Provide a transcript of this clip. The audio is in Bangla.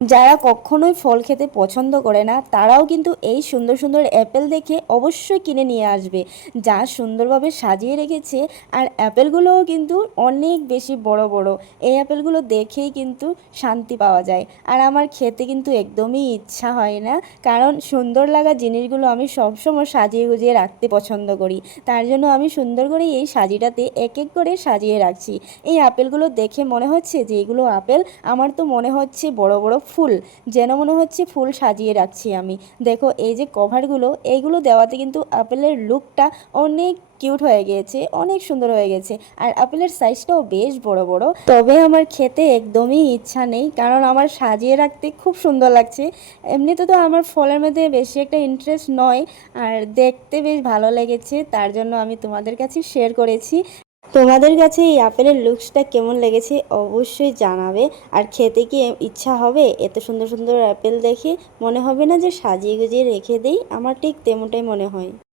যারা কখনোই ফল খেতে পছন্দ করে না তারাও কিন্তু এই সুন্দর সুন্দর অ্যাপেল দেখে অবশ্যই কিনে নিয়ে আসবে। যা সুন্দরভাবে সাজিয়ে রেখেছে, আর অ্যাপেলগুলোও কিন্তু অনেক বেশি বড় বড়। এই অ্যাপেলগুলো দেখেই কিন্তু শান্তি পাওয়া যায়। আর আমার খেতে কিন্তু একদমই ইচ্ছা হয় না, কারণ সুন্দর লাগা জিনিসগুলো আমি সবসময় সাজিয়ে গুজিয়ে রাখতে পছন্দ করি। তার জন্য আমি সুন্দর করে এই সাজিটাতে এক এক করে সাজিয়ে রাখছি। এই আপেলগুলো দেখে মনে হচ্ছে যে এগুলো আপেল, আমার তো মনে হচ্ছে বড় বড় ফুল, যেন মনে হচ্ছে ফুল সাজিয়ে রাখছি আমি। দেখো এই যে কভারগুলো, এইগুলো দেওয়াতে কিন্তু আপেলের লুকটা অনেক কিউট হয়ে গিয়েছে, অনেক সুন্দর হয়ে গেছে। আর আপেলের সাইজটাও বেশ বড় বড়। তবে আমার খেতে একদমই ইচ্ছা নেই, কারণ আমার সাজিয়ে রাখতে খুব সুন্দর লাগছে। এমনিতে তো আমার ফলের মধ্যে বেশি একটা ইন্টারেস্ট নয়, আর দেখতে বেশ ভালো লেগেছে, তার জন্য আমি তোমাদের কাছে শেয়ার করেছি। তোমাদের কাছে এই আপেলের লুকসটা কেমন লেগেছে অবশ্যই জানাবে। আর খেতে কি ইচ্ছা হবে? এত সুন্দর সুন্দর আপেল দেখে মনে হবে না যে সাজিয়ে গুজিয়ে রেখে দেই? আমার ঠিক তেমনটাই মনে হয়।